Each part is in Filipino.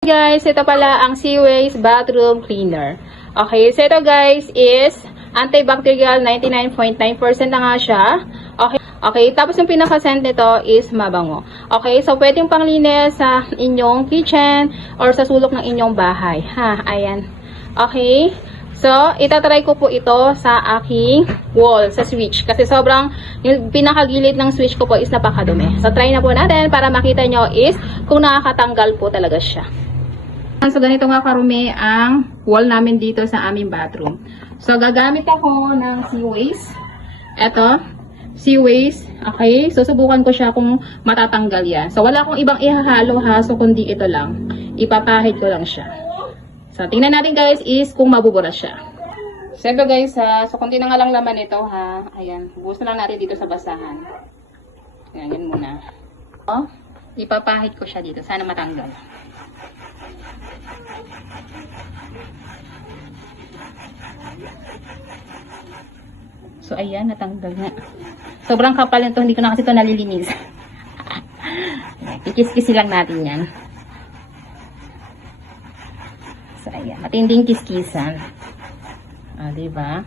Guys, ito pala ang Seaways Bathroom Cleaner. Okay, so ito guys is antibacterial, 99.9% na nga siya. Okay, tapos yung pinaka-scent nito is mabango. Okay, so pwedeng panglinis sa inyong kitchen or sa sulok ng inyong bahay. Ayan. Okay, so itatry ko po ito sa aking wall, sa switch. Kasi sobrang, yung pinakagilid ng switch ko po is napakadumi. So try na po natin para makita nyo is kung nakakatanggal po talaga siya. So, ganito nga karumi ang wall namin dito sa aming bathroom. So, gagamit ako ng Seaways. Ito, Seaways. Okay, so subukan ko siya kung matatanggal yan. So, wala akong ibang ihahalo ha. So, kundi ito lang. Ipapahid ko lang siya. So, tingnan natin guys is kung mabubura siya. So, ito guys ha. So, kunti na nga lang laman ito ha. Ayan, buhos na lang natin dito sa basahan. Ayan, yan muna. So, ipapahid ko siya dito. Sana matanggal. So, ayan, natanggal na. Sobrang kapal nito, hindi ko na kasi ito nalilinis. Kikis-kisi lang natin yan. So, ayan, matinding kiskisan. Diba?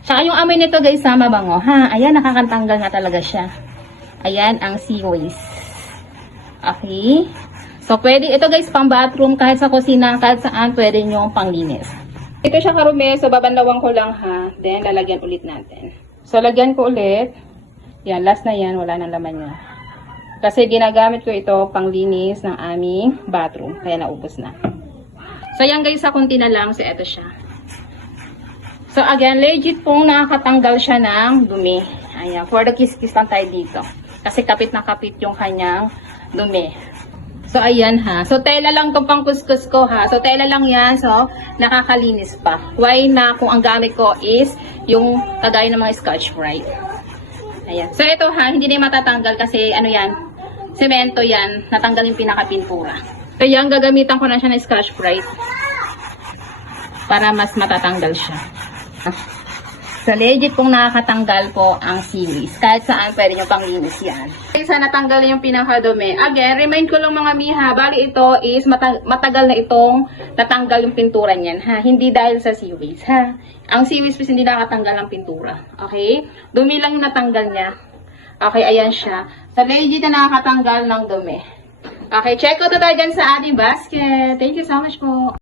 Tsaka yung amoy nito guys, mabango. Ayan, nakakatanggal nga talaga siya. Ayan, ang Seaways. Okay. So, pwede, ito guys, pang bathroom, kahit sa kusina, kahit saan, pwede nyo panglinis. Ito siya karumi, so babanlawan ko lang ha. Then, lalagyan ulit natin. So, lagyan ko ulit. Yan, last na yan, wala nang laman niya. Kasi ginagamit ko ito panglinis ng aming bathroom. Kaya naubos na. So, yan guys, sa kunti na lang. So, ito siya. So, again, legit pong nakakatanggal siya ng dumi. Ayan, for the kiss-kiss lang tayo dito. Kasi kapit na kapit yung kanyang dumi. So, ayan ha. So, tela lang itong pang kuskus ko ha. So, tela lang yan. So, nakakalinis pa. Why na kung ang gamit ko is yung kagaya ng mga Scotch Brite. Ayan. So, ito ha. Hindi na yung matatanggal kasi ano yan. Semento yan. Natanggal yung pinakapintura. So, yan. Gagamitan ko na siya ng Scotch Brite. Para mas matatanggal siya. So, legit pong nakakatanggal po ang Seaways. Kahit saan pwede nyo panglinis yan. Isa natanggal yung pinakadumi. Again, remind ko lang mga miha, bali ito is matagal na itong natanggal yung pintura niyan. Hindi dahil sa Seaways. Ang Seaways is hindi nakatanggal ng pintura. Okay? Dumi lang yung natanggal niya. Okay, ayan siya. So, legit na nakakatanggal ng dumi. Okay, check out na tayo dyan sa ating basket. Thank you so much po.